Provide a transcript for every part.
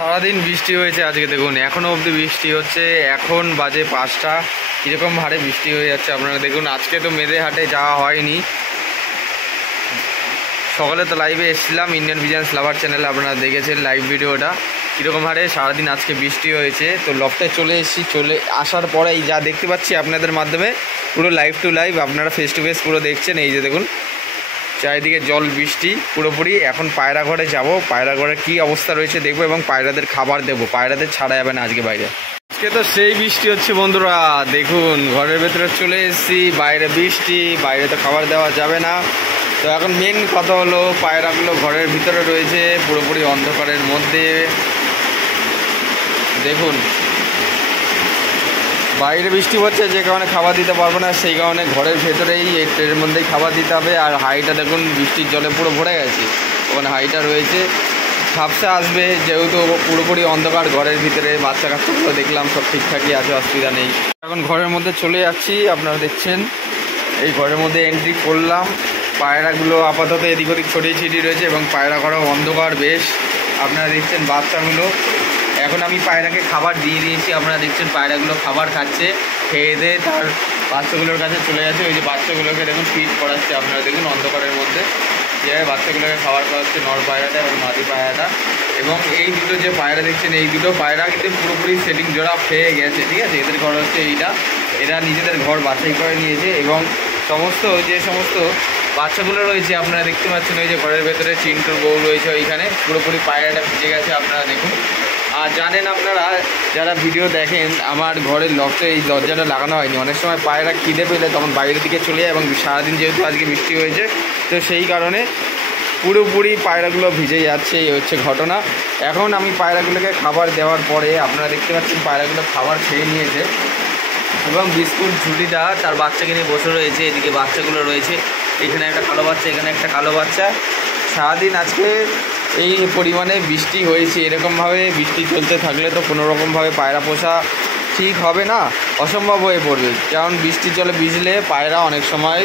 সারাদিন বৃষ্টি হয়েছে আজকে, দেখুন এখনও অবধি বৃষ্টি হচ্ছে। এখন বাজে 5টা, কীরকম হারে বৃষ্টি হয়ে যাচ্ছে আপনারা দেখুন। আজকে তো মেদে হাটে যাওয়া হয়নি, সকালে তো লাইভে এসেছিলাম ইন্ডিয়ান ভিজেন্স লাভার চ্যানেলে, আপনারা দেখেছেন লাইভ ভিডিওটা কীরকম হারে সারাদিন আজকে বৃষ্টি হয়েছে। তো লফটে চলে এসেছি, চলে আসার পরে এই যা দেখতে পাচ্ছি আপনাদের মাধ্যমে পুরো লাইভ টু লাইভ, আপনারা ফেস টু ফেস পুরো দেখছেন। এই যে দেখুন চারিদিকে জল, বৃষ্টি পুরোপুরি। এখন পায়রা ঘরে যাব, পায়রা ঘরে কী অবস্থা রয়েছে দেখবো এবং পায়রাদের খাবার দেবো। পায়রাদের ছাড়া যাবে না আজকে বাইরে। আজকে তো সেই বৃষ্টি হচ্ছে বন্ধুরা, দেখুন ঘরের ভেতরে চলে এসেছি, বাইরে বৃষ্টি, বাইরে তো খাবার দেওয়া যাবে না। তো এখন মেন কথা হলো পায়রাগুলো ঘরের ভিতরে রয়েছে পুরোপুরি অন্ধকারের মধ্যে। দেখুন বাইরে বৃষ্টি হচ্ছে, যে কারণে খাবার দিতে পারবো না, সেই কারণে ঘরের ভেতরেই এই ট্রের মধ্যেই খাবার দিতে হবে। আর হাঁড়িটা দেখুন বৃষ্টির জলে পুরো ভরে গেছে, ওখানে হাঁড়িটা রয়েছে, ঝাপসা আসবে যেহেতু পুরোপুরি অন্ধকার ঘরের ভিতরে। বাচ্চা কাচ্চাগুলো দেখলাম সব ঠিকঠাকই আছে, অসুবিধা নেই। এখন ঘরের মধ্যে চলে যাচ্ছি, আপনারা দেখছেন এই ঘরের মধ্যে এন্ট্রি করলাম। পায়রাগুলো আপাতত এদিক ওদিক ছড়িয়ে ছিটিয়ে রয়েছে এবং পায়রা ঘরেও অন্ধকার বেশ। আপনারা দেখছেন বাচ্চাগুলো, এখন আমি পায়রাকে খাবার দিয়ে দিয়েছি, আপনারা দেখছেন পায়রাগুলো খাবার খাচ্ছে, খেয়ে দিয়ে তার বাচ্চাগুলোর কাছে চলে যাচ্ছে। ওই যে বাচ্চাগুলোকে দেখুন ফিড করাচ্ছে, আপনারা দেখুন অন্ধকারের মধ্যে যেভাবে বাচ্চাগুলোকে খাবার খাওয়াচ্ছে নর পায়রাটা এবং মাদি পায়রাটা। এবং এই দুটো যে পায়রা দেখছেন, এই দুটো পায়রা কিন্তু পুরোপুরি সেটিং জোড়া পেয়ে গেছে, ঠিক আছে। এদের ঘর হচ্ছে এইটা, এরা নিজেদের ঘর বাছাই করে নিয়েছে এবং সমস্ত যে সমস্ত বাচ্চাগুলো রয়েছে আপনারা দেখতে পাচ্ছেন, ওই যে ঘরের ভেতরে চিন্টুর বউ রয়েছে ওইখানে, পুরোপুরি পায়রাটা ভিজে গেছে আপনারা দেখুন। আর জানেন আপনারা যারা ভিডিও দেখেন, আমার ঘরের লফটে এই দরজাটা লাগানো হয়নি। অনেক সময় পায়রা খিদে পেলে তখন বাইরের দিকে চলে যায় এবং সারাদিন যেহেতু আজকে বৃষ্টি হয়েছে, তো সেই কারণে পুরোপুরি পায়রাগুলো ভিজে যাচ্ছে, এই হচ্ছে ঘটনা। এখন আমি পায়রাগুলোকে খাবার দেওয়ার পরে আপনারা দেখতে পাচ্ছেন পায়রাগুলো খাবার খেয়ে নিয়েছে এবং বিস্কুট ঝুলিটা তার বাচ্চাকে নিয়ে বসে রয়েছে। এদিকে বাচ্চাগুলো রয়েছে, এখানে একটা কালো বাচ্চা, এখানে একটা কালো বাচ্চা। সারাদিন আজকে এই পরিমাণে বৃষ্টি হয়েছে, এরকমভাবে বৃষ্টি চলতে থাকলে তো কোনোরকমভাবে পায়রা পোষা ঠিক হবে না, অসম্ভব হয়ে পড়বে। কারণ বৃষ্টির জলে ভিজলে পায়রা অনেক সময়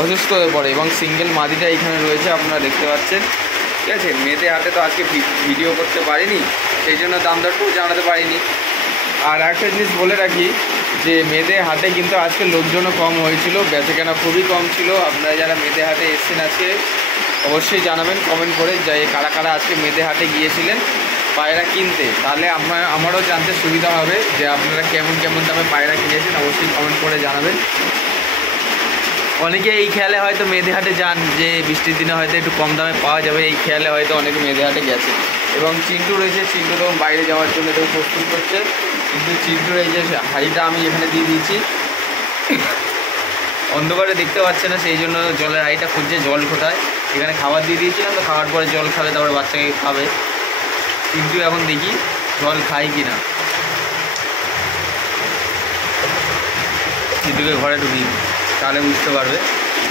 অসুস্থ হয়ে পড়ে। এবং সিঙ্গেল মাদিটা এখানে রয়েছে আপনারা দেখতে পাচ্ছেন, ঠিক আছে। মেদে হাটে তো আজকে ভিডিও করতে পারিনি, সেই জন্য দাম দরটাও জানাতে পারিনি। আর একটা জিনিস বলে রাখি যে মেদে হাটে কিন্তু আজকে লোকজনও কম হয়েছিল, বেচাকেনা খুবই কম ছিল। আপনারা যারা মেদে হাটে এসেছেন আজকে অবশ্যই জানাবেন কমেন্ট করে যে কারা কারা আজকে মেদে হাটে গিয়েছিলেন পায়রা কিনতে, তাহলে আমারও জানতে সুবিধা হবে যে আপনারা কেমন কেমন দামে পায়রা কিনেছেন, অবশ্যই কমেন্ট করে জানাবেন। অনেকে এই খেয়ালে হয়তো মেদে হাটে যান যে বৃষ্টির দিনে হয়তো একটু কম দামে পাওয়া যাবে, এই খেয়ালে হয়তো অনেকে মেদে হাটে গেছে। এবং চিন্টু রয়েছে, চিন্টু তো বাইরে যাওয়ার জন্য তো প্রস্তুত করছে, কিন্তু চিন্টুর এই যে হাঁড়িটা আমি এখানে দিয়ে দিয়েছি, অন্ধকারে দেখতে পাচ্ছে না, সেই জন্য জলের হাঁড়িটা খুঁজছে জল কোথায়। এখানে খাবার দিয়ে দিয়েছিলাম, তো খাওয়ার পরে জল খাবে, তারপরে বাচ্চাকে খাবে। চিন্টু এখন দেখি জল খায় কি না, চিন্টুকে ঘরে ঢুকি তাহলে বুঝতে পারবে।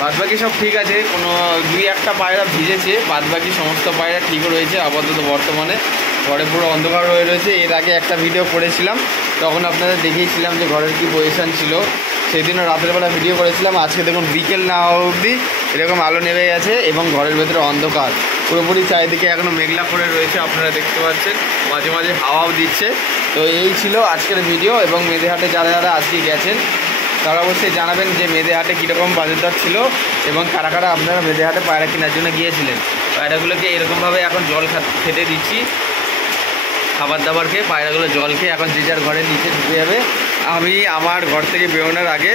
বাদবাকি সব ঠিক আছে, কোনো 2-1টা পায়রা ভিজেছে, বাদবাকি সমস্ত পায়রা ঠিক রয়েছে আপাতত বর্তমানে। ঘরে পুরো অন্ধকার হয়ে রয়েছে। এর আগে একটা ভিডিও করেছিলাম, তখন আপনাদের দেখিয়েছিলাম যে ঘরের কী পজিশান ছিল, সেদিনও রাতের বেলা ভিডিও করেছিলাম। আজকে দেখুন বিকেল না হওয়া অবধি এরকম আলো নেমে গেছে এবং ঘরের ভেতরে অন্ধকার পুরোপুরি, চারিদিকে এখনও মেঘলা করে রয়েছে আপনারা দেখতে পাচ্ছেন, মাঝে মাঝে হাওয়াও দিচ্ছে। তো এই ছিল আজকের ভিডিও। এবং মেদে হাটে যারা যারা আজকে গেছেন তারা অবশ্যই জানাবেন যে মেদে হাটে কীরকম বাজার দর ছিল এবং কারা কারা আপনারা মেদে হাটে পায়রা কেনার জন্য গিয়েছিলেন। পায়রাগুলোকে এরকমভাবে এখন জল খেতে দিচ্ছি, খাবার দাবার খেয়ে পায়রাগুলো জল খেয়ে এখন যে যার ঘরের নিচে ঢুকে যাবে। আমি আমার ঘর থেকে বেরোনোর আগে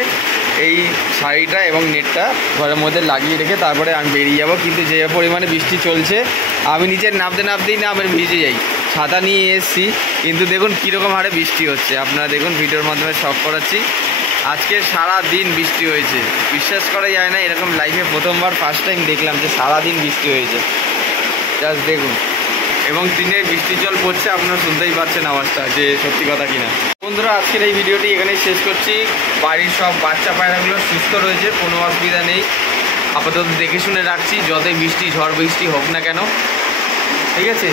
এই শাড়িটা এবং নেটটা ঘরের মধ্যে লাগিয়ে রেখে তারপরে আমি বেরিয়ে যাব। কিন্তু যে পরিমাণে বৃষ্টি চলছে আমি নিচের নামতেই না আমি ভিজে যাই। ছাতা নিয়ে এসেছি, কিন্তু দেখুন কীরকম হারে বৃষ্টি হচ্ছে, আপনারা দেখুন ভিডিওর মাধ্যমে শক করাচ্ছি। আজকে সারা দিন বৃষ্টি হয়েছে, বিশ্বাস করা যায় না, এরকম লাইফে প্রথমবার ফার্স্ট টাইম দেখলাম যে সারাদিন বৃষ্টি হয়েছে, জাস্ট দেখুন। এবং দিনে বৃষ্টির জল পড়ছে, আপনারা শুনতেই পাচ্ছেন আওয়াজটা যে সত্যি কথা কিনা। বন্ধুরা আজকের এই ভিডিওটি এখানেই শেষ করছি। বাড়ির সব বাচ্চা পায়রাগুলো সুস্থ রয়েছে, কোনো অসুবিধা নেই। আপাতত দেখে শুনে রাখছি, যতই বৃষ্টি ঝড় বৃষ্টি হোক না কেন, ঠিক আছে।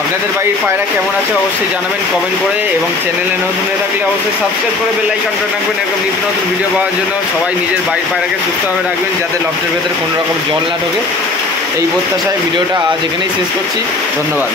আপনাদের বাড়ির পায়রা কেমন আছে অবশ্যই জানাবেন কমেন্ট করে, এবং চ্যানেলে নতুন হয়ে থাকলে অবশ্যই সাবস্ক্রাইব করে বেল আইকনটা রাখবেন এরকম নিত্য নতুন ভিডিও পাওয়ার জন্য। সবাই নিজের বাড়ির পায়রাকে সুস্থভাবে রাখবেন যাতে লফটের ভেতরে কোনো রকম জল না ঢোকে, এই প্রত্যাশায় ভিডিওটা আজ এখানেই শেষ করছি। ধন্যবাদ।